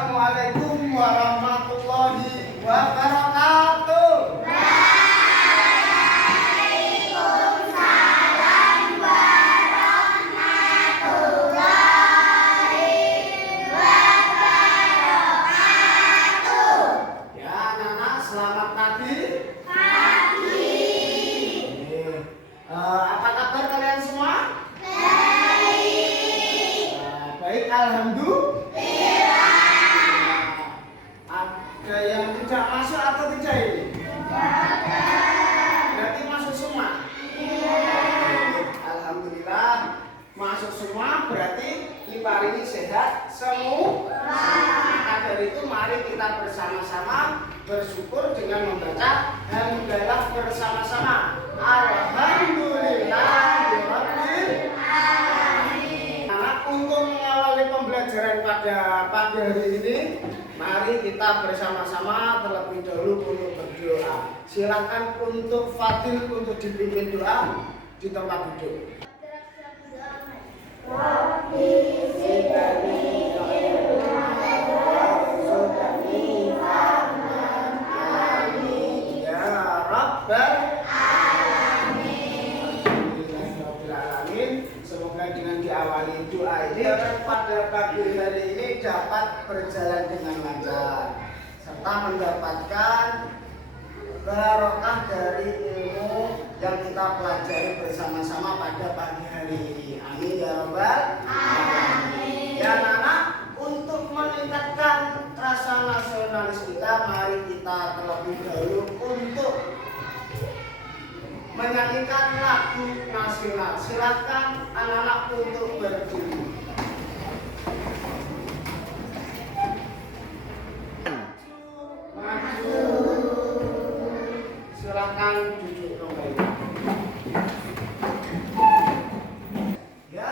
Assalamualaikum warahmatullahi wabarakatuh. Waalaikumsalam warahmatullahi wabarakatuh. Ya, anak-anak, selamat pagi. Apa kabar kalian semua? Baik. Baik, alhamdulillah. Ada yang tidak masuk atau tidak ini? Berarti masuk semua? Alhamdulillah, masuk semua, berarti kita hari ini sehat semua. Maka dari itu mari kita bersama-sama bersyukur dengan membaca Alhamdulillah bersama-sama. Alhamdulillahirabbil alamin. Anak, untuk mengawali pembelajaran pada pagi hari ini, mari kita bersama-sama terlebih dahulu untuk berdoa. Silakan untuk Fadil untuk dipimpin doa di tempat duduk. Ya Rabbal alamin. Semoga dengan diawali doa ini pada pagi hari ini dapat berjalan dengan lancar serta mendapatkan barokah dari ilmu yang kita pelajari bersama-sama pada pagi hari ini. Amin ya Rabbal alamin. Ya anak-anak, untuk meningkatkan rasa nasionalis kita, mari kita terlebih dahulu untuk menyanyikan lagu nasional. Silakan anak-anak untuk berdiri. Maju. Silakan duduk kembali. Ya,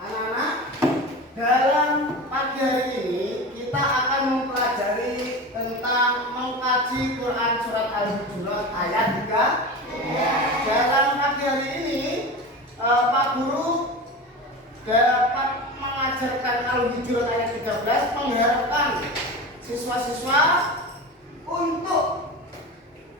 anak-anak, dalam pagi hari ini kita akan mempelajari tentang mengkaji Quran surat Al-Hujurat ayat 3. Dalam pagi hari ini Pak Guru dapat mengajarkan Al-Hujurat ayat 13, mengharapkan siswa-siswa untuk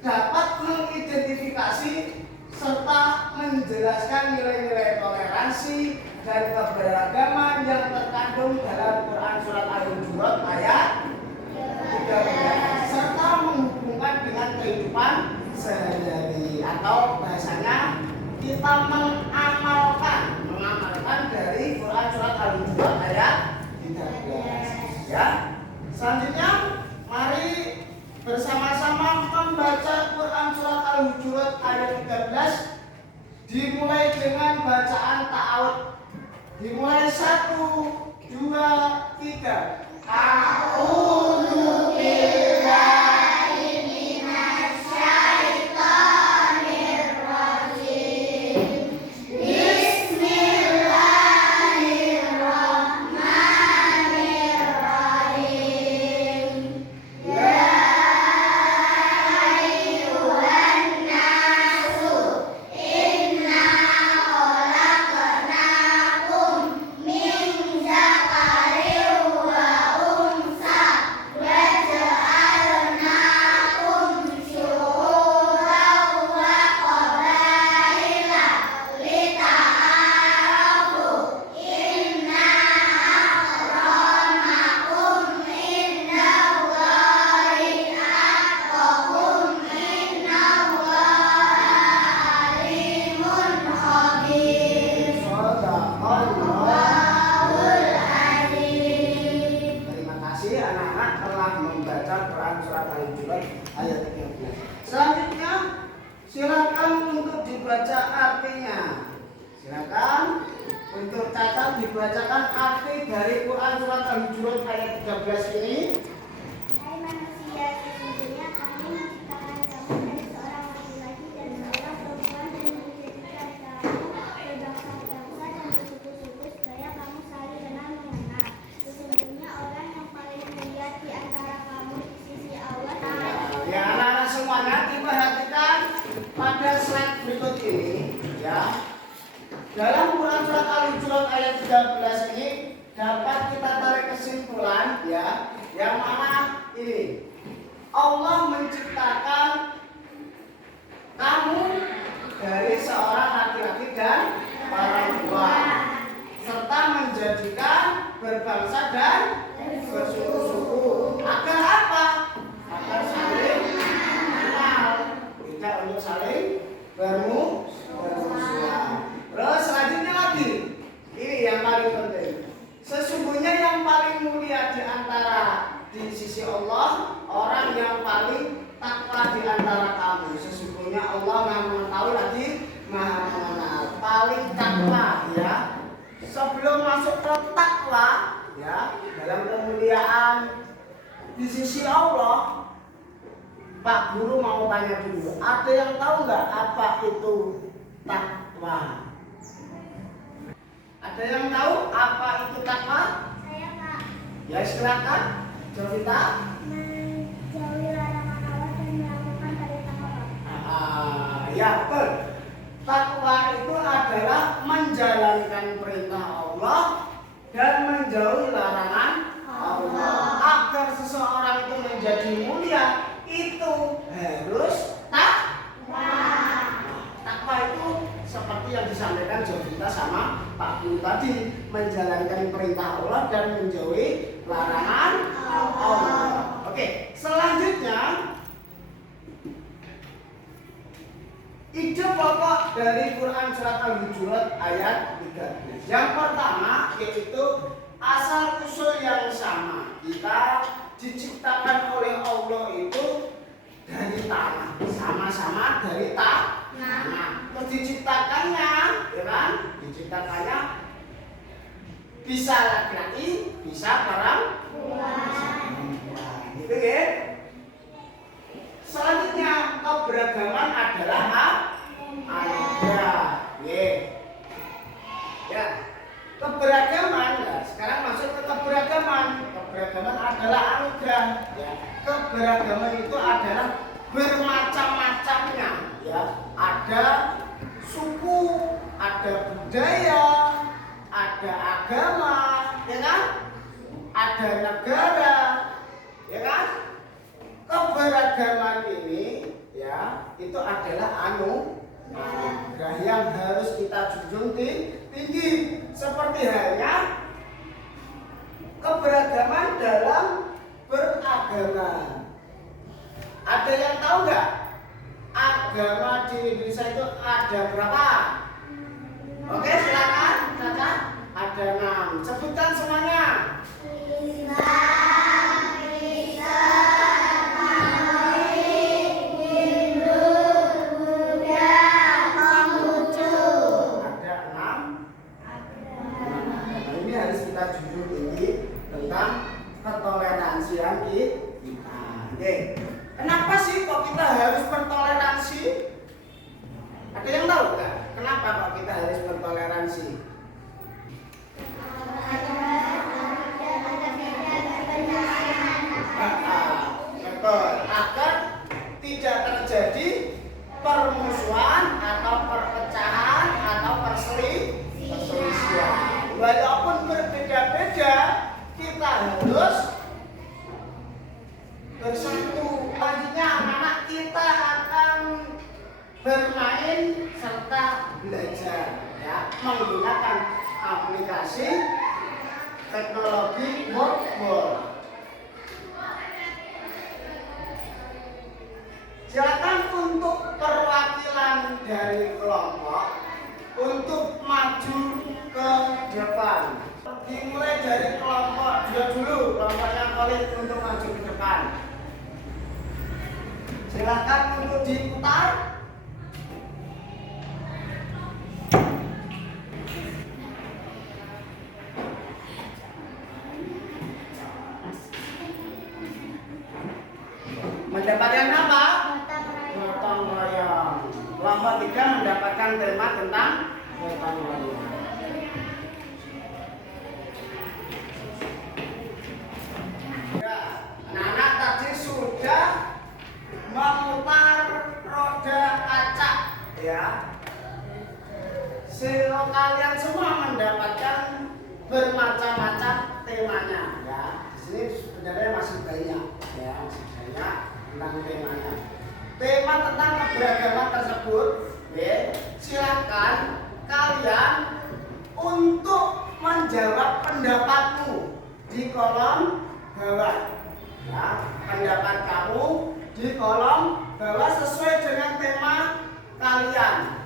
dapat mengidentifikasi serta menjelaskan nilai-nilai toleransi dan keberagaman yang terkandung dalam Quran surat Al-Hujurat ayat 13 serta menghubungkan dengan kehidupan sehari-hari, atau bahasanya kita mengamalkan dari Quran surat Al-Hujurat ayat 13. Ya. Selanjutnya mari bersama-sama membaca Quran surat Al-Hujurat ayat 13, dimulai dengan bacaan ta'awud. Dimulai 1, 2, 3. A'udzu billahi minasyaitonir rajim. Bismillahirrahmanirrahim. Ya ayyuhan nasu inna khalaqnakum min dzakarin wa unsa wa ja'alnakum syu'uban wa qabaila lita'arafu inna akramakum indallahi atqakum innallaha alimun khabir. Shadaqallahul azim. Terima kasih anak-anak telah membaca Quran surat Al-Hujurat ayat 13. Selanjutnya silakan untuk dibaca artinya. Silakan untuk Caca dibacakan arti dari Quran surat Al-Hujurat ayat 13 ini. Hai manusia, sesungguhnya kami menciptakan kamu dari seorang laki-laki dan seorang perempuan dan menjadikan kamu berbangsa-bangsa dan bersuku-suku supaya kamu saling kenal-mengenal. Sesungguhnya orang yang paling mulia di antara kamu di sisi Allah. Ya, anak-anak semuanya diperhatikan pada slide berikut ini, ya. Dalam Quran surat Al-Hujurat ayat 13 ini dapat kita tarik kesimpulan ya, yang mana ini Allah menciptakan kamu dari seorang laki-laki dan perempuan, serta menjadikan berbangsa dan bersuku-suku. Agar apa? Agar saling kenal, tidak untuk saling bermusuhan. Terus selanjutnya lagi, ini yang paling penting. Sesungguhnya yang paling mulia di antara di sisi Allah, orang yang paling takwa di antara kamu. Sesungguhnya Allah Maha mengetahui lagi Maha mengenal. Paling takwa ya. Sebelum masuk ke takwa ya, dalam kemuliaan di sisi Allah, Pak Guru mau tanya dulu. Ada yang tahu nggak apa itu takwa? Ada yang tahu apa itu takwa? Saya, Kak. Ya silakan, Jovita. Menjauhi larangan Allah dan melakukan perintah Allah. Ya betul. Takwa itu adalah menjalankan perintah Allah dan menjauhi larangan Allah. Agar seseorang itu menjadi mulia, itu harus takwa. Takwa itu seperti yang disampaikan Jovita sama Pak Guru tadi, menjalankan perintah Allah dan menjauhi larangan Allah. Oke, selanjutnya ide pokok dari Quran surat Al-Hujurat ayat 13. Yang pertama yaitu asal usul yang sama. Kita diciptakan oleh Allah itu dari tanah, sama-sama dari tanah. Terus diciptakannya, ya kan? Diciptakannya bisa laki-laki, bisa perempuan. Gitu ya. Selanjutnya keberagaman adalah anugerah. Ya. Keberagaman, nah, sekarang masuk ke keberagaman. Keberagaman adalah anugerah. Ya. Keberagaman itu adalah bermacam-macamnya. Ya. Ada suku, ada budaya, ada agama, ya kan? Ada negara, ya kan? Keberagaman ini ya itu adalah anugerah yang harus kita junjung tinggi, seperti halnya keberagaman dalam beragama. Ada yang tahu nggak agama di Indonesia itu ada berapa? Oke, silakan Caca. Ada 6. Sebutkan semuanya. Junjung tinggi tentang ketoleransian kita. Oke. Kenapa sih kok kita harus bertoleransi? Ada yang tahu nggak? Kenapa kok kita harus bertoleransi? Betul. Agar tidak terjadi permusuhan atau perpecahan atau perselisihan. Walaupun berbeda-beda, kita harus bersatu. Selanjutnya anak-anak kita akan bermain serta belajar ya, menggunakan aplikasi teknologi workboard. Silakan untuk perwakilan dari kelompok untuk maju ke depan. Dimulai dari kelompok 2 dulu, kelompoknya Khalid untuk maju ke depan. Silakan untuk diputar. Mendapatkan apa? Gotong royong. Kelompok 3 mendapatkan tema tentang gotong royong. Anak-anak tadi sudah memutar roda kaca, ya. Kalian semua mendapatkan bermacam-macam temanya, ya. banyak ya, masih banyak tentang temanya. Tema tentang keberagaman tersebut, ya, silakan kalian untuk menjawab pendapatmu di kolom bawah. Ya, pendapat kamu di kolom bawah sesuai dengan tema kalian.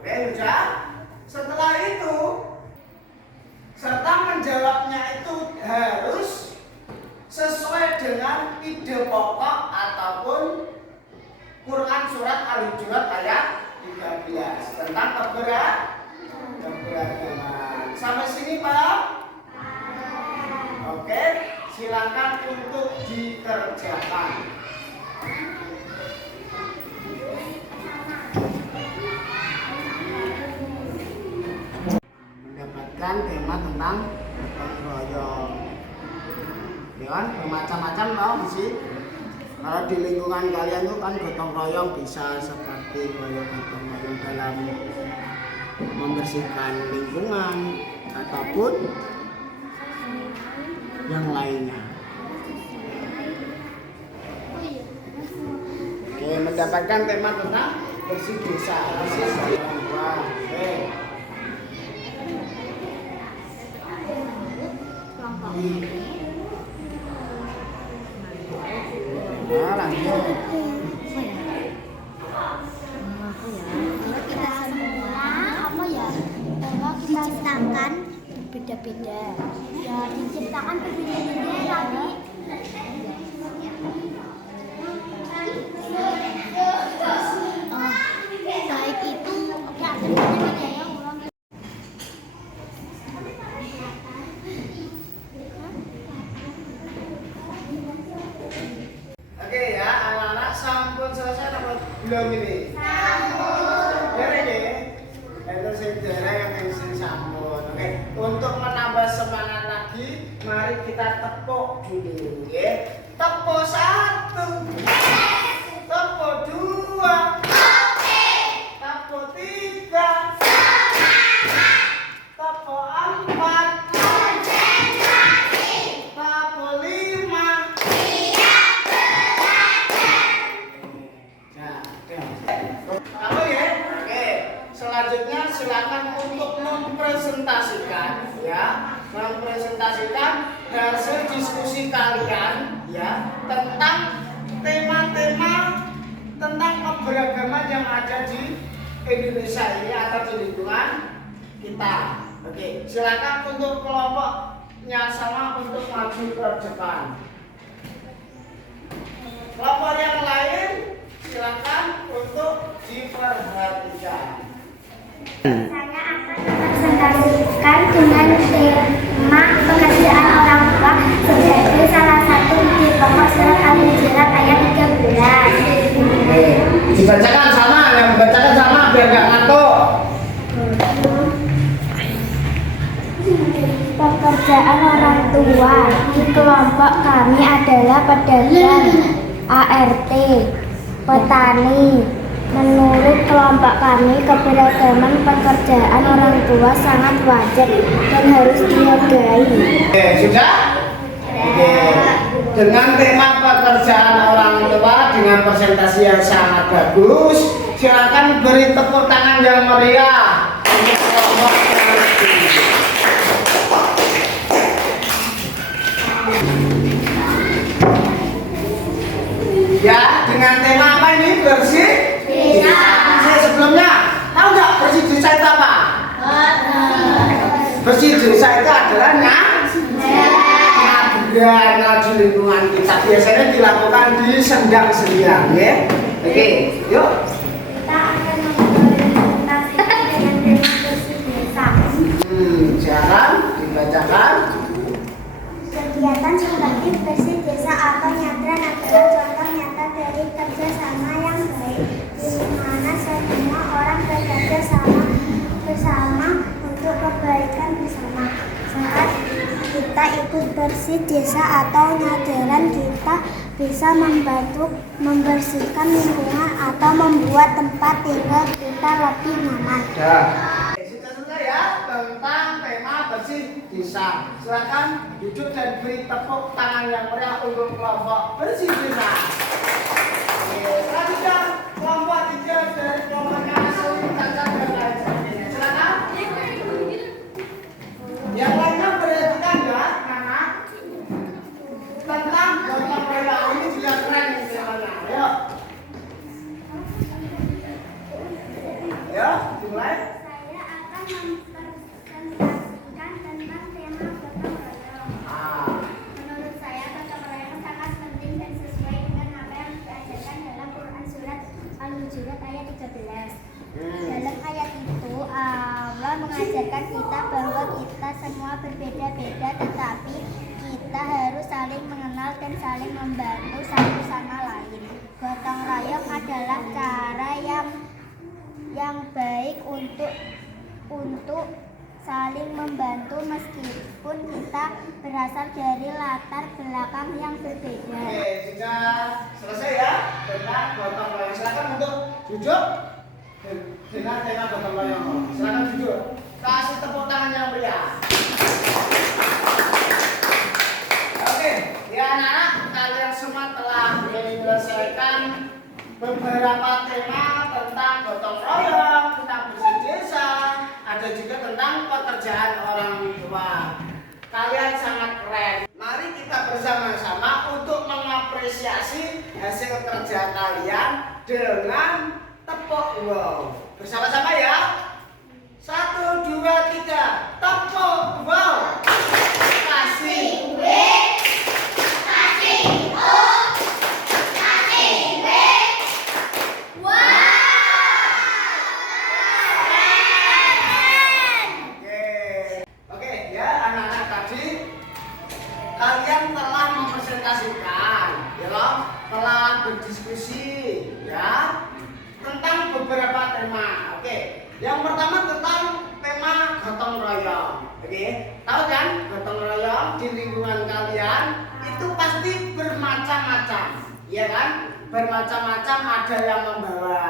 Oke, sudah? Setelah itu, serta menjawabnya itu harus sesuai dengan ide pokok ataupun Quran surat Al-Hujurat ayat 13 tentang keberagaman. Sampai sini Pak? Oke, silakan untuk dikerjakan. Mendapatkan tema tentang gotong royong. Ya kan, bermacam-macam loh sih. Kalau di lingkungan kalian itu kan gotong royong bisa seperti gotong royong dalam membersihkan lingkungan ataupun yang lainnya. Oke, mendapatkan tema tentang bersih desa, bersih orang tua. Oke. Nah, lanjut. Kita semua diciptakan berbeda-beda. Ya, diciptakan berbeda-beda lagi. Baik itu Oke ya, anak-anak sampun selesai nomor belum ini? Sampun. Ya ini, itu saudara yang sing sampun. Oke, untuk menambah semangat lagi, mari kita tepuk dulu, ya. Tepuk 1, tepuk 2, tepuk 3, tepuk 4, tepuk 5. Halo ya, oke. Selanjutnya silakan untuk mempresentasikan, ya, mempresentasikan hasil diskusi kalian, ya, tentang tema-tema tentang keberagaman yang ada di Indonesia ini atau di lingkungan kita. Oke, silakan untuk kelompoknya sama untuk maju ke depan. Kelompok yang lain silakan untuk diperhatikan. Saya akan mempresentasikan dengan tema pekerjaan orang tua sebagai salah satu ide pokok surat Al-Hujurat ayat 13. Dibacakan sama, yang membacakan sama biar gak ngantuk. Pekerjaan orang tua di kelompok kami adalah pedagang, ART, petani. Menurut kelompok kami, keberagaman pekerjaan orang tua sangat wajar dan harus dihargai. Oke, sudah? Oke. Dengan tema pekerjaan orang tua dengan presentasi yang sangat bagus, silakan beri tepuk tangan yang meriah untuk kelompok nanti. Ya, dengan tema apa ini? Bersih desa. Sebelumnya, tahu nggak bersih desa itu apa? Bersih desa itu adalah nyabrang di lingkungan kita. Biasanya dilakukan di sendang-sendang, ya. Oke, yuk. Kita akan mempresentasikan dengan tema bersih desa. Silakan dibacakan. Kegiatan seperti bersih desa atau nyadran adalah contoh nyata dari kerjasama yang baik, di mana semua orang bekerja sama bersama untuk kebaikan bersama. Saat kita ikut bersih desa atau nyadran, kita bisa membantu membersihkan lingkungan atau membuat tempat tinggal kita lebih nyaman. Sudah selesai ya tentang tema bersih bersih desa. Silakan duduk dan beri tepuk tangan yang meriah untuk kelompok bersih desa. Oke, selanjutnya kelompok 3 dari kelompoknya Asli Cacat dan lain sebagainya. Silakan. Yang lainnya perhatikan ya, anak. Tentang gotong royong ini juga keren temanya. Ayo. Ya, dimulai. Saya akan mempresentasikan tentang tema gotong royong. Menurut saya gotong royong sangat penting dan sesuai dengan apa yang diajarkan dalam Quran surat Al-Hujurat ayat 13. Dalam ayat itu Allah mengajarkan kita bahwa kita semua berbeda-beda, tetapi kita harus saling mengenal dan saling membantu satu sama lain. Gotong royong adalah cara yang baik untuk saling membantu meskipun kita berasal dari latar belakang yang berbeda. Oke, sudah selesai ya tentang gotong royong. Silakan untuk duduk dengan tema gotong royong. Silakan duduk. Kasih tepuk tangan yang meriah. Oke, ya anak-anak, kalian semua telah menyelesaikan beberapa tema tentang gotong royong, tentang bersih desa, ada juga tentang pekerjaan orang tua. Kalian sangat keren. Mari kita bersama-sama untuk mengapresiasi hasil kerja kalian dengan tepuk wow. Bersama-sama ya. 1, 2, 3. Tepuk wow. Kasih W. Kasih O. Kasih W. Oke, ya anak-anak tadi kalian telah mempresentasikan, ya, telah berdiskusi, ya, tentang beberapa tema. Oke, yang pertama tentang tema gotong royong. Oke, tahu kan gotong royong di lingkungan kalian itu pasti bermacam-macam, ya kan? Bermacam-macam, ada yang membawa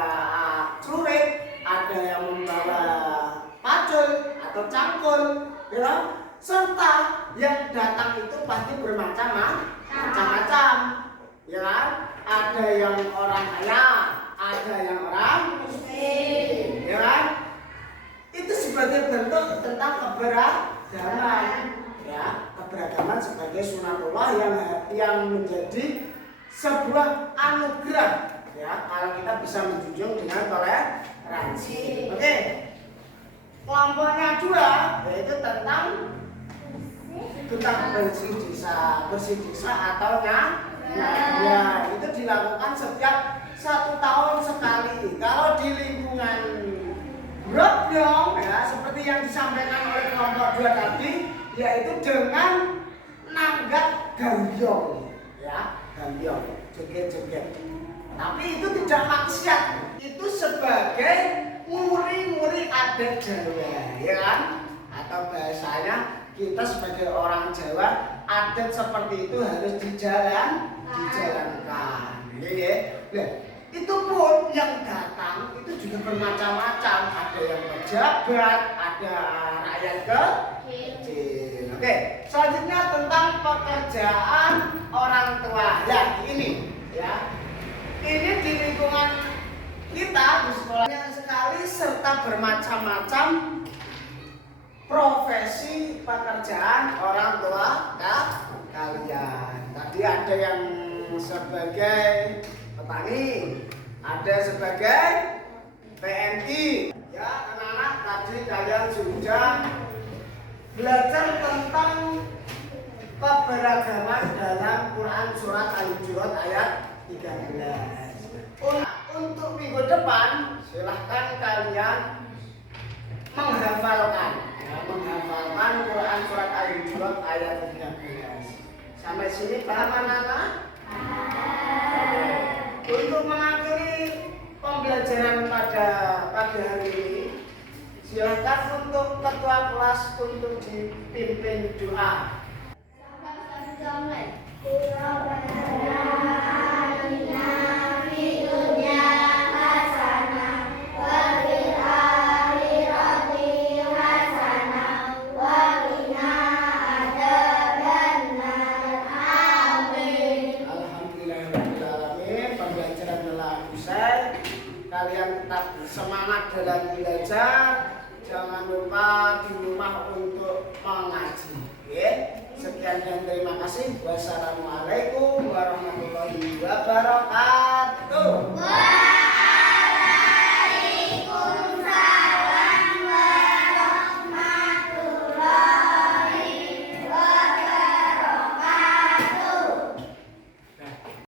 celurit, ada yang membawa pacul atau cangkul, ya, serta yang datang itu pasti bermacam-macam, ya kan? Ada yang orang kaya, ada yang orang miskin, ya kan? Itu sebagai bentuk tentang keberagaman, ya, keberagaman sebagai sunatullah yang menjadi sebuah anugerah, ya, kalau kita bisa menjunjung dengan toleransi. Oke. Kelompoknya 2 yaitu tentang bersih desa atau ya, itu dilakukan setiap 1 tahun sekali. Kalau di lingkungan Brobdong, ya, seperti yang disampaikan oleh kelompok 2 tadi, yaitu dengan nanggak gambyong, ya, gambyong, joget-joget. Tapi itu tidak maksiat, itu sebagai muri-muri adat Jawa, ya kan? Atau bahasanya kita sebagai orang Jawa, adat seperti itu harus dijalankan, ya. Nah, itu pun yang datang itu juga bermacam-macam, ada yang pejabat, ada rakyat kecil. Oke, selanjutnya tentang pekerjaan orang tua. Ya, ini, ya. Ini di lingkungan kita di sekolahnya sekali serta bermacam-macam profesi pekerjaan orang tua kalian. Tadi ada yang sebagai petani, ada sebagai PNI. Ya, anak-anak, tadi kalian sudah belajar tentang keberagaman dalam Quran surat Al-Hujurat ayat 13. Untuk minggu depan silahkan kalian menghafalkan, ya, menghafalkan Quran surat Al-Hujurat ayat 13. Sampai sini paham anak-anak? Untuk mengakhiri pembelajaran pada pagi hari ini, silakan untuk ketua kelas untuk dipimpin doa. Wa dalam belajar, jangan lupa di rumah untuk mengaji. Oke? Sekian dan terima kasih. Wassalamualaikum warahmatullahi wabarakatuh.